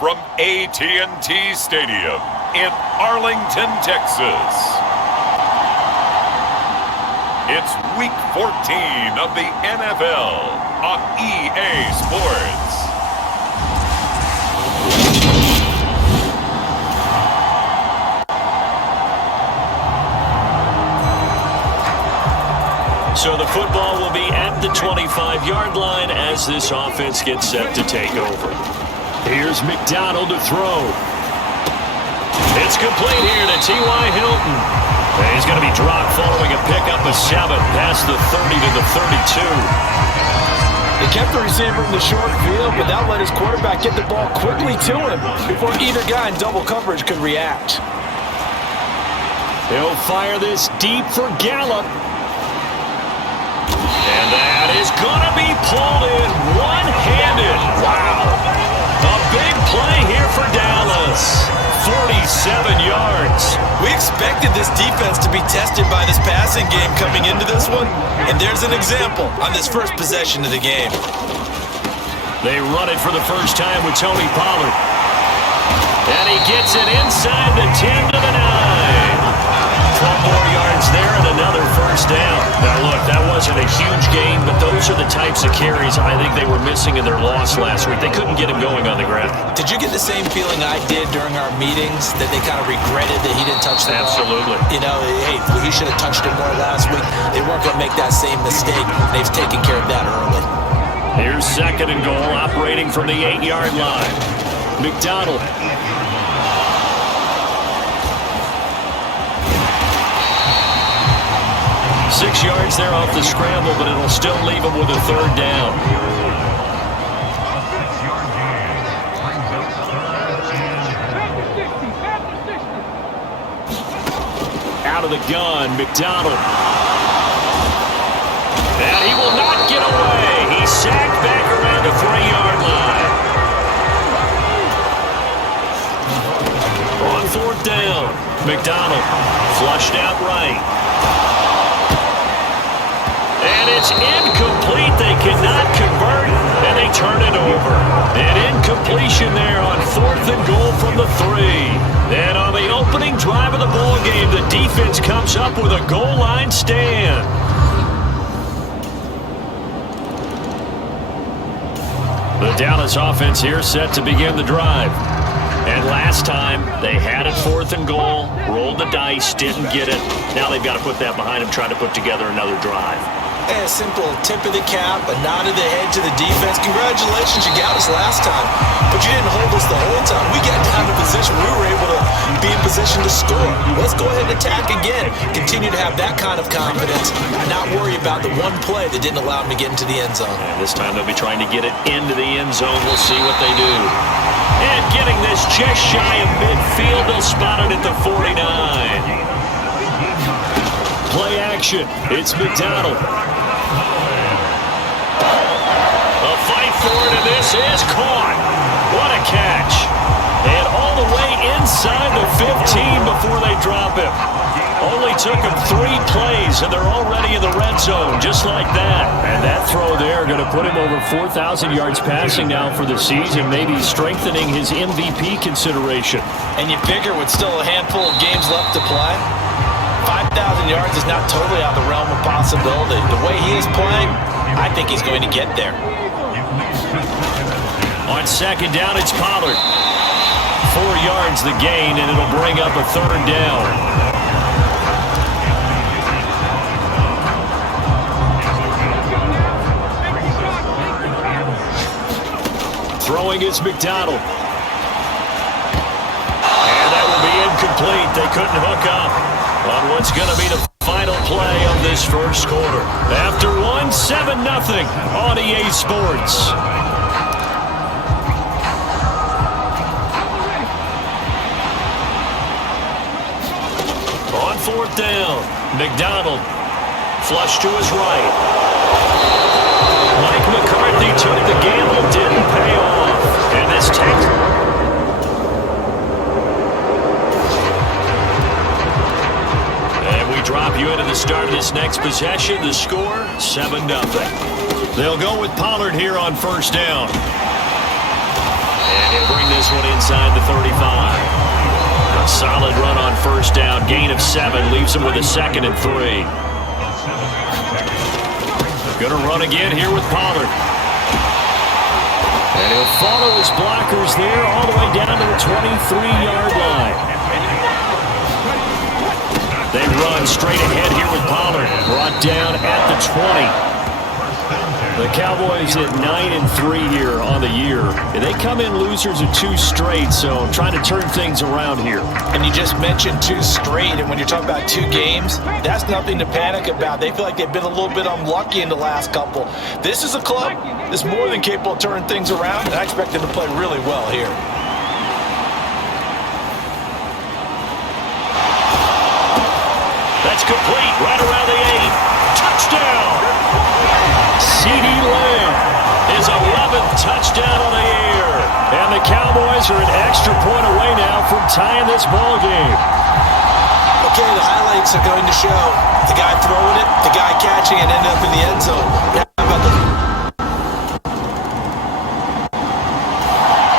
From AT&T Stadium in Arlington, Texas. It's Week 14 of the NFL on EA Sports. So the football will be at the 25-yard line as this offense gets set to take over. Here's McDonald to throw. It's complete here to T.Y. Hilton. And he's going to be dropped following a pickup of 7 past the 30 to the 32. They kept the receiver in the short field, but that let his quarterback get the ball quickly to him before either guy in double coverage could react. He'll fire this deep for Gallup. And that is going to be pulled in one-handed. Wow. A big play here for Dallas. 47 yards. We expected this defense to be tested by this passing game coming into this one, and there's an example on this first possession of the game. They run it for the first time with Tony Pollard. And he gets it inside the 10 to the 9. 12 more yards there and another first down. Now look, that wasn't a huge gain, but those are the types of carries I think they were missing in their loss last week. They couldn't get him going on the ground. Did you get the same feeling I did during our meetings, that they kind of regretted that he didn't touch the ball? Absolutely. You know, hey, he should have touched it more last week. They weren't going to make that same mistake. They've taken care of that early. Here's 2nd and goal, operating from the 8-yard line. McDonald. 6 yards there off the scramble, but it'll still leave him with a 3rd down. Out of the gun, McDonald. And he will not get away. He's sacked back around the 3-yard line. On 4th down, McDonald flushed out right. And it's incomplete. They cannot convert, and they turn it over. An incompletion there on 4th and goal from the 3. And on the opening drive of the ball game, the defense comes up with a goal line stand. The Dallas offense here set to begin the drive. And last time, they had it 4th and goal, rolled the dice, didn't get it. Now they've got to put that behind them, try to put together another drive. A simple tip of the cap, a nod of the head to the defense. Congratulations, you got us last time, but you didn't hold us the whole time. We got down to position. We were able to be in position to score. Let's go ahead and attack again. Continue to have that kind of confidence and not worry about the one play that didn't allow them to get into the end zone. And this time they'll be trying to get it into the end zone. We'll see what they do. And getting this just shy of midfield, they'll spot it at the 49. Play action. It's McDonald. A fight for it, and this is caught. What a catch. And all the way inside the 15 before they drop him. Only took him 3 plays, and they're already in the red zone, just like that. And that throw there going to put him over 4,000 yards passing now for the season, maybe strengthening his MVP consideration. And you figure with still a handful of games left to play, 5,000 yards is not totally out of the realm of possibility. The way he is playing, I think he's going to get there. On 2nd down, it's Pollard. 4 yards the gain, and it'll bring up a 3rd down. Throwing is McDonald. And that will be incomplete. They couldn't hook up on what's going to be the final play of this first quarter. After 7-0 on EA Sports. On 4th down, McDonald flush to his right. Mike McCarthy took the gamble, didn't pay off. And this drop you into the start of this next possession. The score, 7-0. They'll go with Pollard here on 1st down. And he'll bring this one inside the 35. A solid run on first down. Gain of 7 leaves him with a 2nd and 3. Going to run again here with Pollard. And he'll follow his blockers there all the way down to the 23-yard line. They run straight ahead here with Pollard. Brought down at the 20. The Cowboys at 9-3 here on the year. They come in losers of 2 straight, so trying to turn things around here. And you just mentioned 2 straight, and when you're talking about 2 games, that's nothing to panic about. They feel like they've been a little bit unlucky in the last couple. This is a club that's more than capable of turning things around, and I expect them to play really well here. That's complete right around the 8. Touchdown! C.D. Lamb is 11th touchdown on the year. And the Cowboys are an extra point away now from tying this ball game. Okay, the highlights are going to show the guy throwing it, the guy catching it, ended up in the end zone.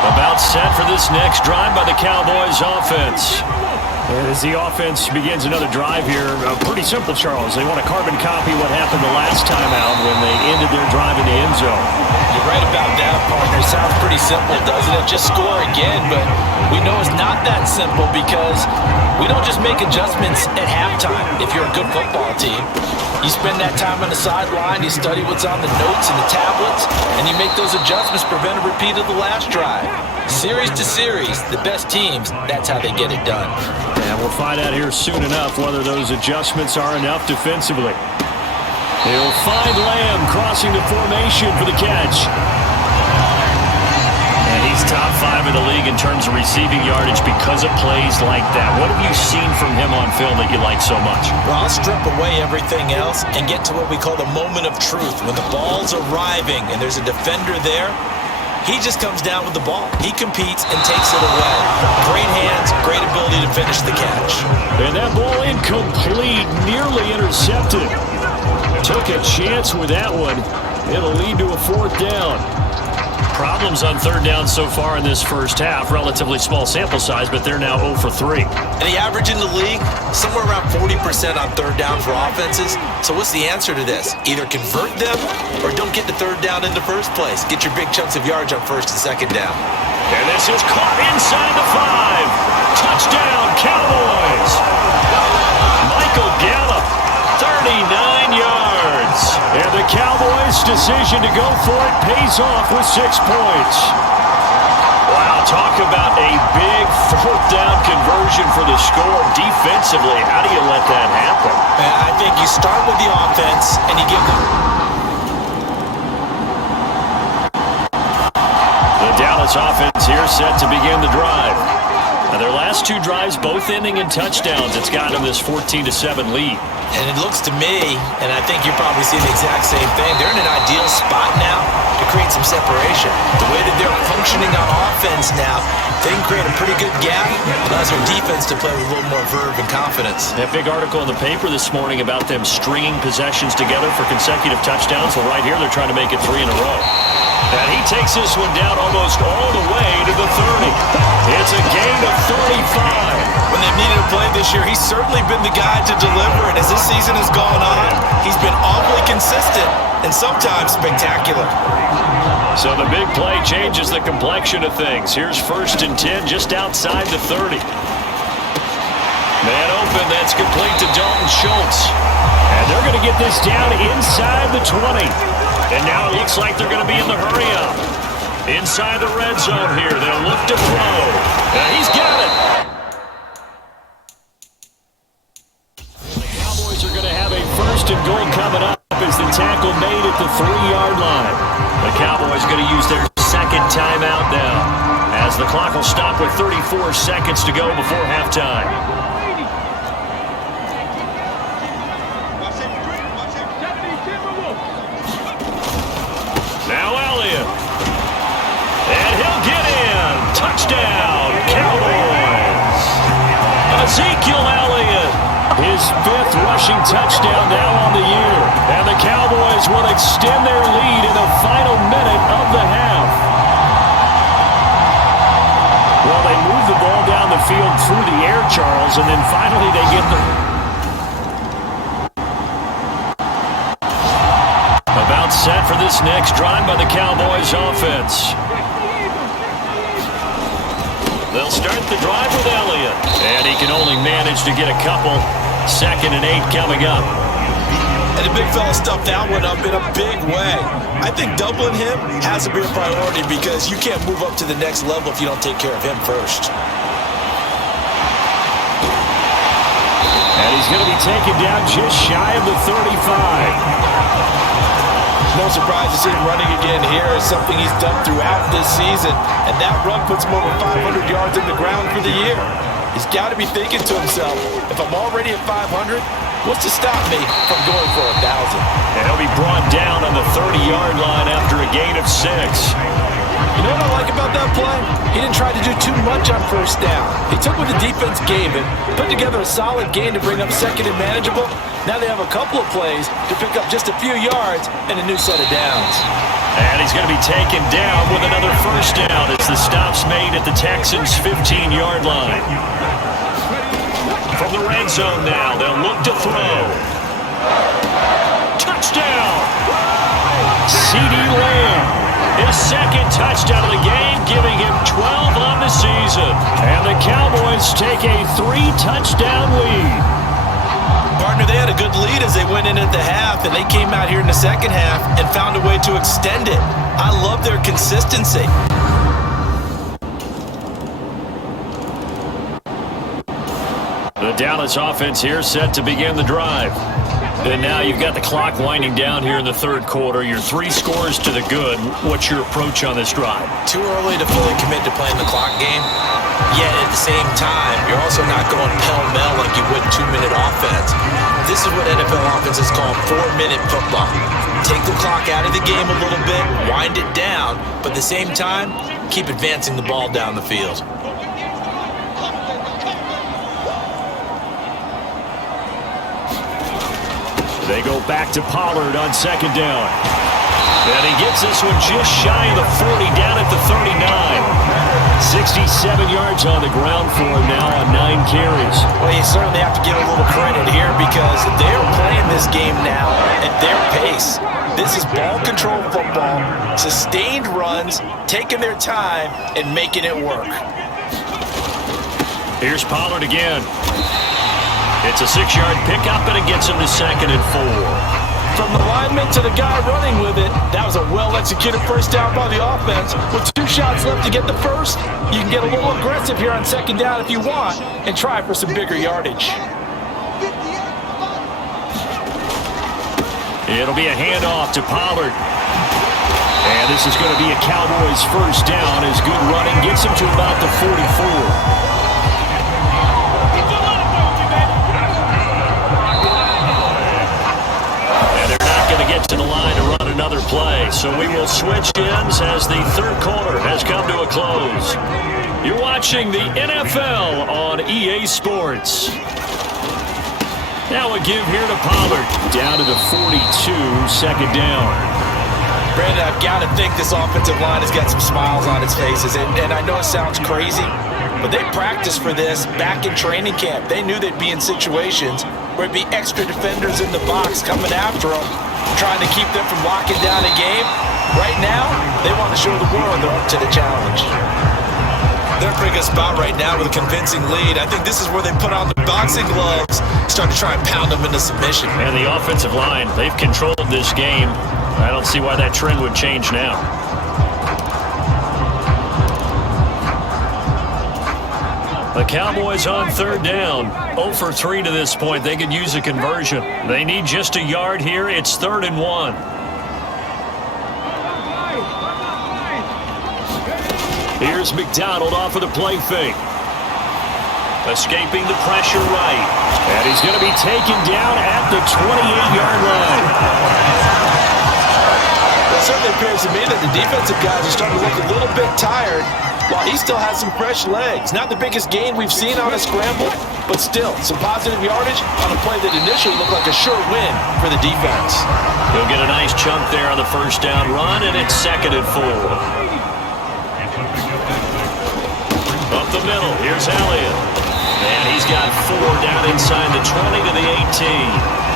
How about About set for this next drive by the Cowboys offense. As the offense begins another drive here, pretty simple, Charles. They want to carbon copy what happened the last time out when they ended their drive in the end zone. You're right about that, partner. Sounds pretty simple, doesn't it? Just score again, but we know it's not that simple because we don't just make adjustments at halftime if you're a good football team. You spend that time on the sideline, you study what's on the notes and the tablets, and you make those adjustments, prevent a repeat of the last drive. Series to series, the best teams, that's how they get it done. And we'll find out here soon enough whether those adjustments are enough defensively. He'll find Lamb crossing the formation for the catch. And he's top 5 in the league in terms of receiving yardage because of plays like that. What have you seen from him on film that you like so much? Well, I'll strip away everything else and get to what we call the moment of truth. When the ball's arriving and there's a defender there, he just comes down with the ball. He competes and takes it away. Great hands, great ability to finish the catch. And that ball incomplete, nearly intercepted. Took a chance with that one. It'll lead to a 4th down. Problems on 3rd down so far in this first half. Relatively small sample size, but they're now 0 for 3. And the average in the league, somewhere around 40% on 3rd down for offenses. So what's the answer to this? Either convert them or don't get to 3rd down in the first place. Get your big chunks of yards on 1st and 2nd down. And this is caught inside the 5. Touchdown, Cowboys. Michael Gallup, 39 yards. And the Cowboys' decision to go for it pays off with 6 points. Wow, talk about a big 4th down conversion for the score. Defensively, how do you let that happen? I think you start with the offense and you give them... The Dallas offense here set to begin the drive. Now their last 2 drives both ending in touchdowns. It's got them this 14-7 lead. And it looks to me, and I think you're probably seeing the exact same thing, they're in an ideal spot now to create some separation. The way that they're functioning on offense now, they can create a pretty good gap, allows their defense to play with a little more verve and confidence. That big article in the paper this morning about them stringing possessions together for consecutive touchdowns. Well, right here they're trying to make it 3 in a row. And he takes this one down almost all the way to the 30. It's a gain of 35. When they've needed a play this year, he's certainly been the guy to deliver. And as this season has gone on, he's been awfully consistent and sometimes spectacular. So the big play changes the complexion of things. Here's 1st and 10 just outside the 30. Man open, that's complete to Dalton Schultz. And they're going to get this down inside the 20. And now it looks like they're going to be in the hurry-up. Inside the red zone here, they'll look to throw. And he's got it. The Cowboys are going to have a 1st and goal coming up as the tackle made at the 3-yard line. The Cowboys going to use their 2nd timeout now, as the clock will stop with 34 seconds to go before halftime. Now Elliott. And he'll get in. Touchdown, Cowboys. Ezekiel Elliott, his 5th rushing touchdown now on the year. And the Cowboys will extend their lead in the final minute of the half. Well, they move the ball down the field through the air, Charles, and then finally they get the... About set for this next drive by the Cowboys offense. They'll start the drive with Elliott. And he can only manage to get a couple. 2nd and 8 coming up. And the big fella stuffed that one up in a big way. I think doubling him has to be a priority because you can't move up to the next level if you don't take care of him first. And he's going to be taken down just shy of the 35. No surprise to see him running again here. It's something he's done throughout this season. And that run puts him over 500 yards in the ground for the year. He's got to be thinking to himself, if I'm already at 500, what's to stop me from going for 1,000? And he'll be brought down on the 30-yard line after a gain of 6. You know what I like about that play? He didn't try to do too much on first down. He took what the defense gave him, put together a solid gain to bring up 2nd and manageable. Now they have a couple of plays to pick up just a few yards and a new set of downs. And he's going to be taken down with another first down as the stop's made at the Texans' 15-yard line. From the red zone now, they'll look to throw. Touchdown! CeeDee Lamb. His 2nd touchdown of the game, giving him 12 on the season. And the Cowboys take a 3-touchdown lead. Partner, they had a good lead as they went in at the half, and they came out here in the second half and found a way to extend it. I love their consistency. The Dallas offense here set to begin the drive. And now you've got the clock winding down here in the 3rd quarter. You're 3 scores to the good. What's your approach on this drive? Too early to fully commit to playing the clock game. Yet at the same time, you're also not going pell-mell like you would 2-minute offense. This is what NFL offenses call 4-minute football. Take the clock out of the game a little bit, wind it down, but at the same time, keep advancing the ball down the field. They go back to Pollard on 2nd down. And he gets this one just shy of the 40, down at the 39. 67 yards on the ground for him now on 9 carries. Well, you certainly have to give a little credit here because they're playing this game now at their pace. This is ball control football, sustained runs, taking their time, and making it work. Here's Pollard again. It's a 6-yard pickup, and it gets him to 2nd and 4. From the lineman to the guy running with it, that was a well-executed first down by the offense. With 2 shots left to get the first, you can get a little aggressive here on 2nd down if you want and try for some bigger yardage. It'll be a handoff to Pollard. And this is going to be a Cowboys first down as good running gets him to about the 44. Get to the line to run another play. So we will switch ends as the 3rd quarter has come to a close. You're watching the NFL on EA Sports. Now a give here to Pollard. Down to the 42, 2nd down. Brandon, I've got to think this offensive line has got some smiles on its faces. And I know it sounds crazy, but they practiced for this back in training camp. They knew they'd be in situations where it'd be extra defenders in the box coming after them, trying to keep them from locking down a game. Right now, they want to show the world they're up to the challenge. They're in a pretty good spot right now with a convincing lead. I think this is where they put on the boxing gloves, start to try and pound them into submission. And the offensive line, they've controlled this game. I don't see why that trend would change now. The Cowboys on 3rd down. 0 for 3 to this point. They could use a conversion. They need just a yard here. It's 3rd and 1. Here's McDonald off of the play fake. Escaping the pressure right. And he's going to be taken down at the 28-yard line. It certainly appears to me that the defensive guys are starting to look a little bit tired while he still has some fresh legs. Not the biggest gain we've seen on a scramble, but still some positive yardage on a play that initially looked like a sure win for the defense. He'll get a nice chunk there on the first down run, and it's 2nd and 4. the middle. Here's Elliott. And he's got 4 down inside the 20 to the 18.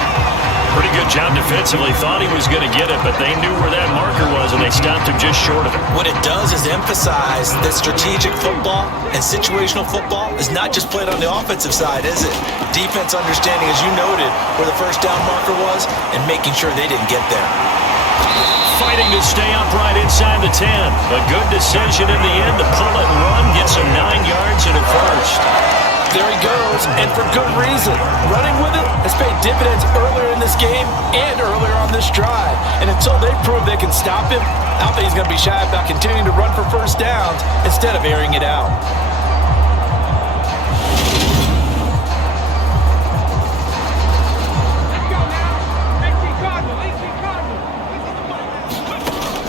Pretty good job defensively. Thought he was going to get it, but they knew where that marker was, and they stopped him just short of it. What it does is emphasize that strategic football and situational football is not just played on the offensive side, is it? Defense understanding, as you noted, where the first down marker was and making sure they didn't get there. Fighting to stay upright inside the 10. A good decision in the end to pull it and run. Gets him 9 yards and a first. There he goes, and for good reason. Running with it has paid dividends earlier in this game and earlier on this drive. And until they prove they can stop him, I don't think he's going to be shy about continuing to run for first downs instead of airing it out.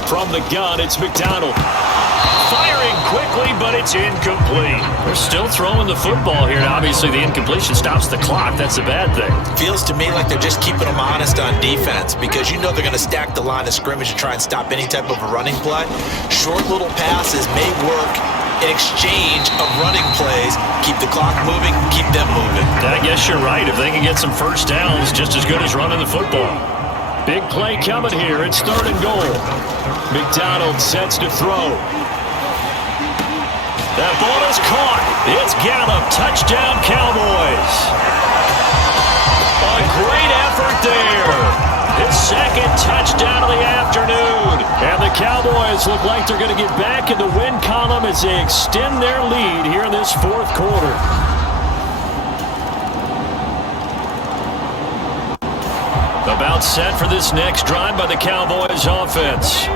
From the gun, it's McDonald. Firing quickly, but it's incomplete. They're still throwing the football here, and obviously the incompletion stops the clock. That's a bad thing. Feels to me like they're just keeping them honest on defense because you know they're going to stack the line of scrimmage to try and stop any type of a running play. Short little passes may work in exchange of running plays. Keep the clock moving, keep them moving. I guess you're right. If they can get some first downs, just as good as running the football. Big play coming here. It's 3rd and goal. McDonald sets to throw. That ball is caught. It's Gallup. Touchdown, Cowboys. A great effort there. His 2nd touchdown of the afternoon. And the Cowboys look like they're going to get back in the win column as they extend their lead here in this 4th quarter. About set for this next drive by the Cowboys offense.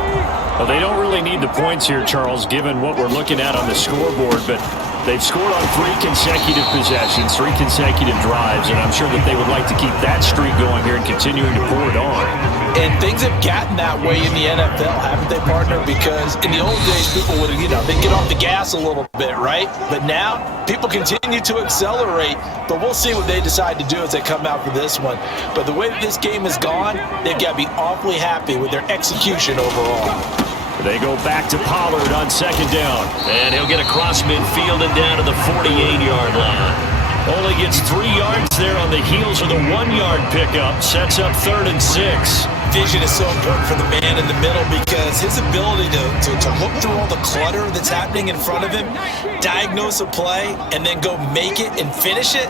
Well, they don't really need the points here, Charles, given what we're looking at on the scoreboard, but they've scored on 3 consecutive possessions, 3 consecutive drives, and I'm sure that they would like to keep that streak going here and continuing to pour it on. And things have gotten that way in the NFL, haven't they, partner? Because in the old days, people would, they'd get off the gas a little bit, right? But now, people continue to accelerate, but we'll see what they decide to do as they come out for this one. But the way that this game has gone, they've got to be awfully happy with their execution overall. They go back to Pollard on 2nd down, and he'll get across midfield and down to the 48-yard line. Only gets 3 yards there on the heels of the 1-yard pickup. Sets up 3rd and 6. Vision is so important for the man in the middle because his ability to look through all the clutter that's happening in front of him, diagnose a play, and then go make it and finish it,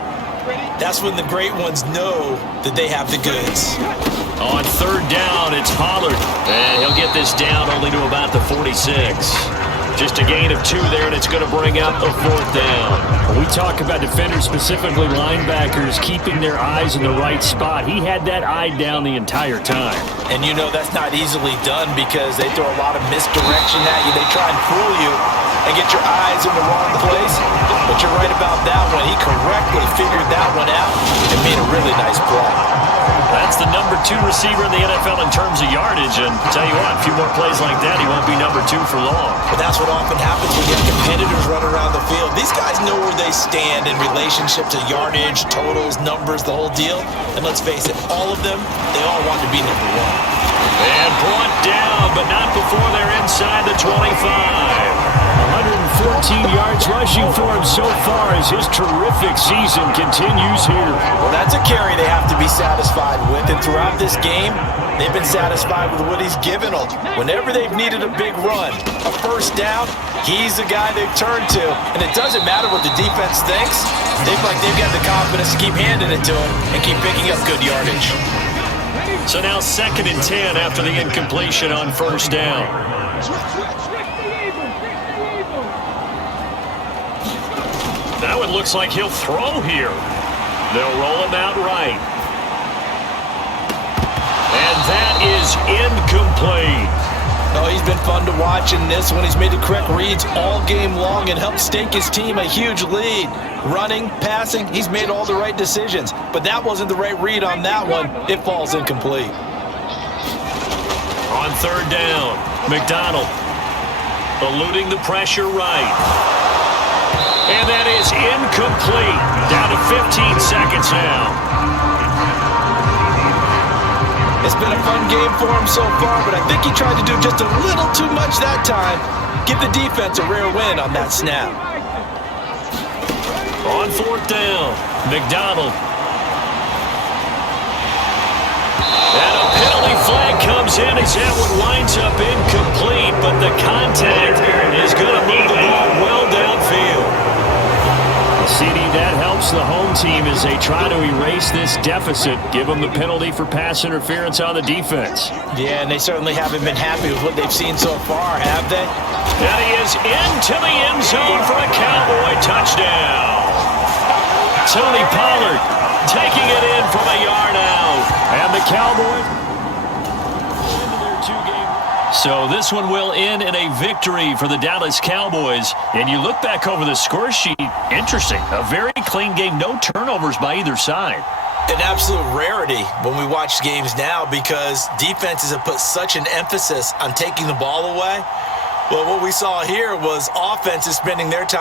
that's when the great ones know that they have the goods. On 3rd down, it's Pollard. And he'll get this down only to about the 46. Just a gain of 2 there, and it's going to bring up a 4th down. When we talk about defenders, specifically linebackers, keeping their eyes in the right spot. He had that eye down the entire time. And you know that's not easily done because they throw a lot of misdirection at you. They try and fool you and get your eyes in the wrong place. But you're right about that one. He correctly figured that one out and made a really nice play. That's the number 2 receiver in the NFL in terms of yardage, and tell you what, a few more plays like that, he won't be number 2 for long. But that's what often happens when you have competitors run around the field. These guys know where they stand in relationship to yardage, totals, numbers, the whole deal. And let's face it, all of them, they all want to be number 1. And brought down, but not before they're inside the 25. 114 yards rushing for him so far as his terrific season continues here. Well, that's a carry they have to be satisfied with. And throughout this game, they've been satisfied with what he's given them. Whenever they've needed a big run, a first down, he's the guy they've turned to. And it doesn't matter what the defense thinks. They've got the confidence to keep handing it to him and keep picking up good yardage. So now 2nd and 10 after the incompletion on 1st down. Now it looks like he'll throw here. They'll roll him out right. And that is incomplete. Oh, he's been fun to watch in this one. He's made the correct reads all game long and helped stake his team a huge lead. Running, passing, he's made all the right decisions. But that wasn't the right read on that one. It falls incomplete. On 3rd down, McDonald eluding the pressure right. And that is incomplete. Down to 15 seconds now. It's been a fun game for him so far, but I think he tried to do just a little too much that time. Give the defense a rare win on that snap. on fourth down. McDonald. And a penalty flag comes in as that one winds up incomplete, but the contact is going to move the ball well downfield. CD, that helps the home team as they try to erase this deficit, give them the penalty for pass interference on the defense. Yeah, and they certainly haven't been happy with what they've seen so far, have they? Now he is into the end zone for a Cowboy touchdown. Tony Pollard taking it in from a yard out. And the Cowboys into their two-game. So this one will end in a victory for the Dallas Cowboys. And you look back over the score sheet, interesting. A very clean game, no turnovers by either side. An absolute rarity when we watch games now because defenses have put such an emphasis on taking the ball away. Well, what we saw here was offenses spending their time